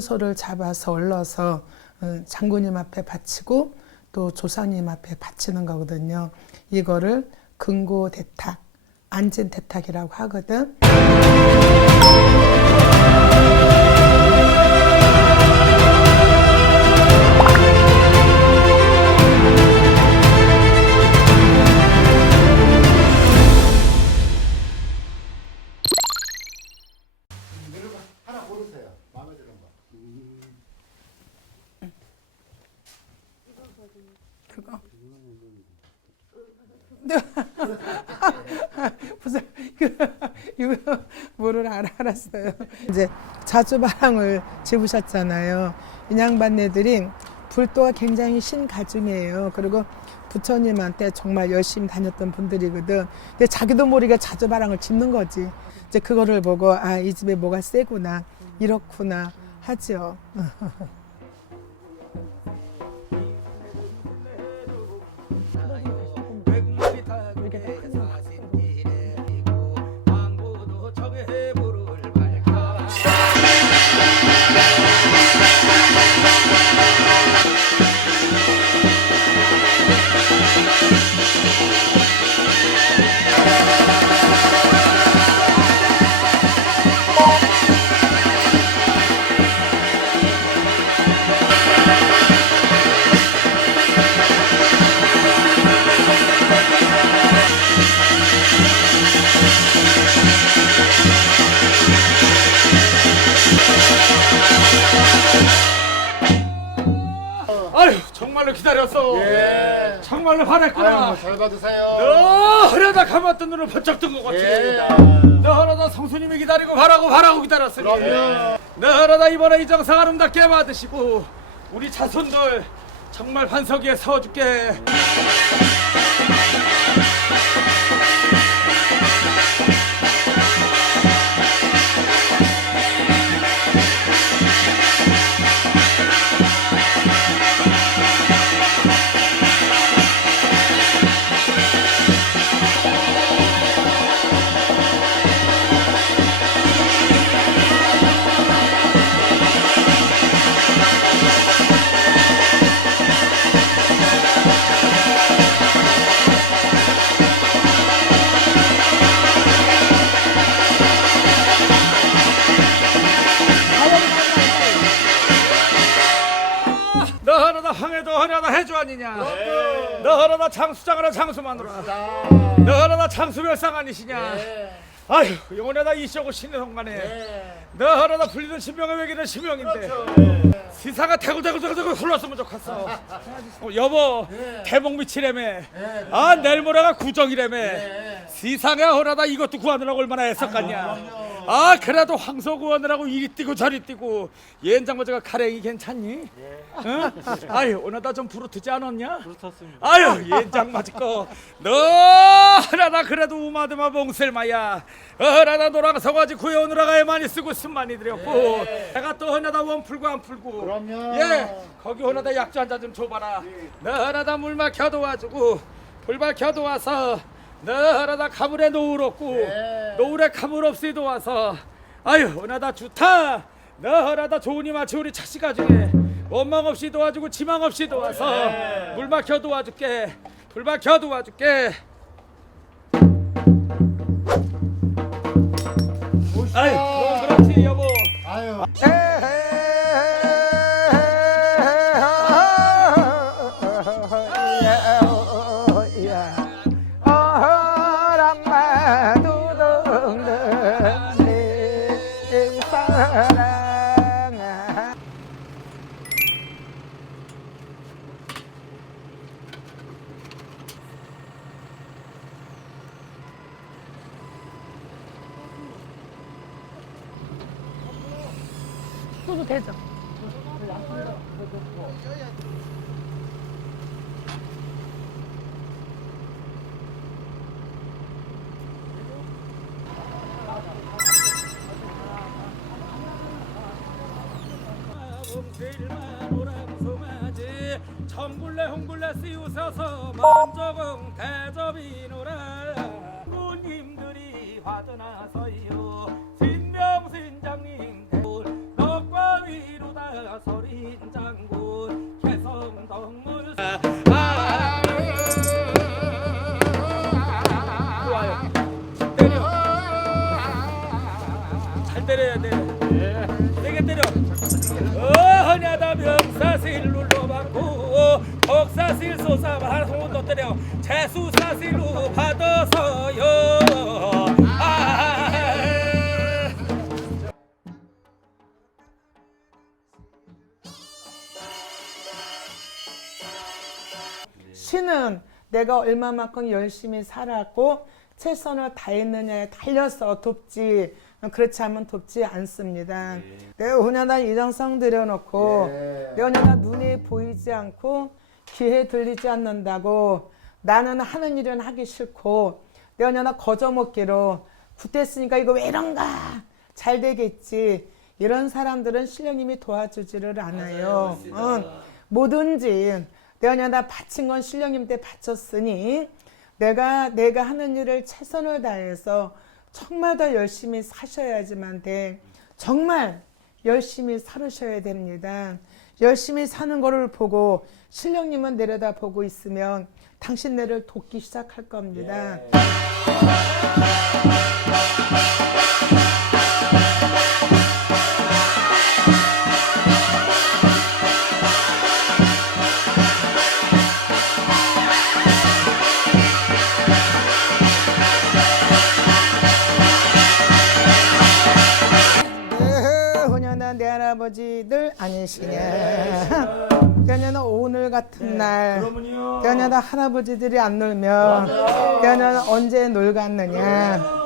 큰 소를 잡아서 올라서 어, 장군님 앞에 바치고 또 조상님 앞에 바치는 거거든요. 이거를 근고 대탁, 안진 대탁이라고 하거든. 무슨 이거 이거 뭐를 알았어요. 이제 자주바랑을 집으셨잖아요. 인양반 네들이 불도가 굉장히 신 가중이에요. 그리고 부처님한테 정말 열심히 다녔던 분들이거든. 근데 자기도 모르게 자주바랑을 짓는 거지. 이제 그거를 보고 아 이 집에 뭐가 세구나 이렇구나 하죠. 아유 정말로 기다렸어 예. 정말로 아유, 바랬구나 뭐잘 받으세요. 너 하려다 감았던 눈을 번쩍 뜬 것 같지 예. 너 하려다 성수님이 기다리고 바라고 바라고 기다렸으니 그럼요. 너 하려다 이번에 이 정상 아름답게 받으시고 우리 자손들 정말 반석 위에 서줄게 너 하려다 장수장 하나 장수 마누라 자. 너 하려다 장수별상 아니시냐 예. 아휴 영원하다 이시하고 신의 동간에 예. 너 하려다 불리는 신명의 외기는 신명인데 그렇죠. 시사가 대굴대굴대굴 흘렀으면 좋겠어 어, 여보 예. 대목 미치래매 예. 아 내일 모레가 구정이래매 예. 시상에 허라다 이것도 구하느라고 얼마나 애썼겠냐. 아 그래도 황소 구 하느라고 이리 뛰고 저리 뛰고 얘장모자가 가랭이 괜찮니? 응? 아유 오늘다 좀 부르트지 않았냐? 부르텄습니다 아유 얘장 맞을거 너 하나다 그래도 우마드마 봉셀마야 어라다 노랑서가지 구해오느라가 많이 쓰고 숨 많이 들였고 예. 내가 또 하나다 원 풀고 안 풀고 그럼요. 예 거기 하나다 약주 한 잔 좀 줘봐라 너 하나다 물 막혀도 와주고 불 밝혀도 와서 너 하나다 가물에 노을 없고 예. 노을에 가물 없이 도 와서 아유 하나다 좋다 너 하나다 좋으니 마치 우리 차씨가 중에 원망 없이 도와주고 지망 없이 도와서 예. 물 막혀 도와줄게 불 밝혀 도와줄게 아유 봉실만 오랑송아지. 청굴레 홍굴레 씌우셔서 먼저공 대접이노라 사실 쏘사발 손도 때려 재수 사실로 받아서요 아 신은 내가 얼마만큼 열심히 살았고 최선을 다했느냐에 달려서 돕지 그렇지 않으면 돕지 않습니다. 내가 혼자다 이정성 들여놓고 예. 내가 혼자다 눈에 보이지 않고 귀에 들리지 않는다고 나는 하는 일은 하기 싫고 혼자다 거저먹기로 굿됐으니까 이거 왜 이런가 잘 되겠지 이런 사람들은 신령님이 도와주지를 않아요. 응. 뭐든지 다 바친 건 신령님 때 바쳤으니 내가 내가 하는 일을 최선을 다해서 정말 더 열심히 사셔야지만 돼. 정말 열심히 살으셔야 됩니다. 열심히 사는 거를 보고 신령님은 내려다 보고 있으면 당신네를 돕기 시작할 겁니다. 혼연한 내 할아버지들 아니시냐? 같은 날, 그러면요. 그녀는 할아버지들이 안 놀면, 그녀는 언제 놀겠느냐?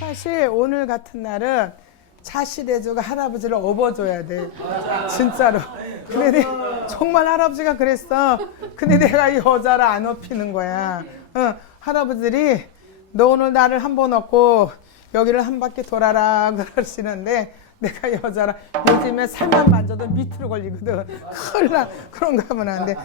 사실 오늘 같은 날은 차시대주가 할아버지를 업어줘야 돼. 진짜로. 근데 내- 정말 할아버지가 그랬어. 근데 내가 이 여자를 안 업히는 거야. 어, 할아버지들이 너 오늘 나를 한 번 업고 여기를 한 바퀴 돌아라 그러시는데 내가 여자라 요즘에 살만 만져도 밑으로 걸리거든. 큰일 나. 그런 거 하면 안 돼.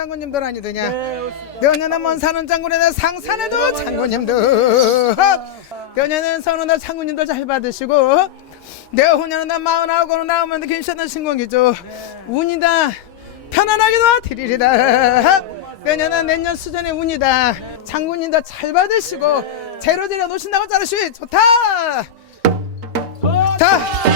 장군님들 아니더냐? 연연은 먼 사는 장군에다 상산에도 장군님들. 연연은 선언다 장군님들 잘 받으시고 내 훈련은 다 마흔아홉으로 나오면 괜찮은 신공이죠. 운이다. 편안하게도 드리리다. 연연은 내년 수전의 운이다. 장군님들 잘 받으시고 재로 들여 놓으신다고 자르시 좋다. 자. 아,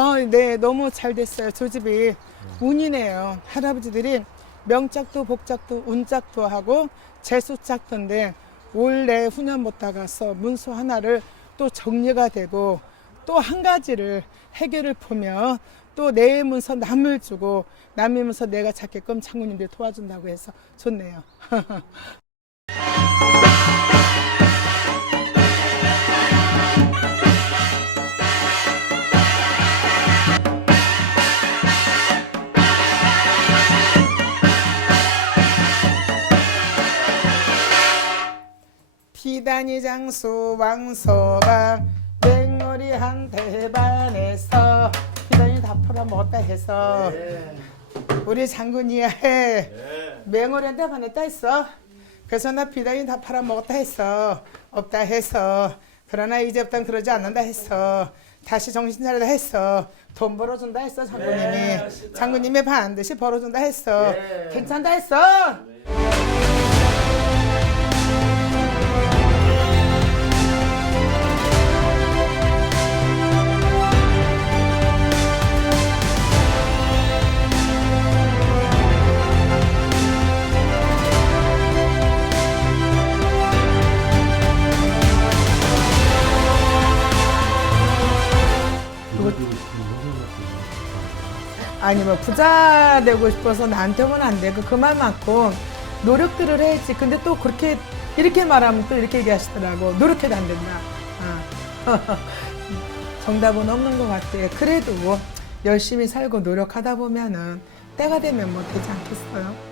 어, 네, 너무 잘 됐어요. 저 집이 운이네요. 할아버지들이 명짝도 복짝도 운짝도 하고 재수짝도인데 올해 후년 못 나가서 문서 하나를 또 정리가 되고 또 한 가지를 해결을 보면 또 내 문서 남을 주고 남의 문서 내가 찾게끔 장군님들이 도와준다고 해서 좋네요. 단이 장수 왕서방 맹머리 한 대 반에서 비단이 다 풀어 먹었다 해서 네. 우리 장군이야 해 맹머리 한 대반했다 했어. 그래서 나 비단이 다 팔아먹었다 했어 없다 해서 그러나 이제부터는 그러지 않는다 했어 다시 정신 차리다 했어 돈 벌어준다 했어 장군님이. 장군님이 반드시 벌어준다 했어. 괜찮다 했어 아니 뭐 부자 되고 싶어서 나한테 오면 안 되고 그만큼 노력들을 해야지. 근데 또 그렇게 이렇게 말하면 또 이렇게 얘기하시더라고. 노력해도 안 된다. 아. 정답은 없는 것 같아 그래도 열심히 살고 노력하다 보면은 때가 되면 뭐 되지 않겠어요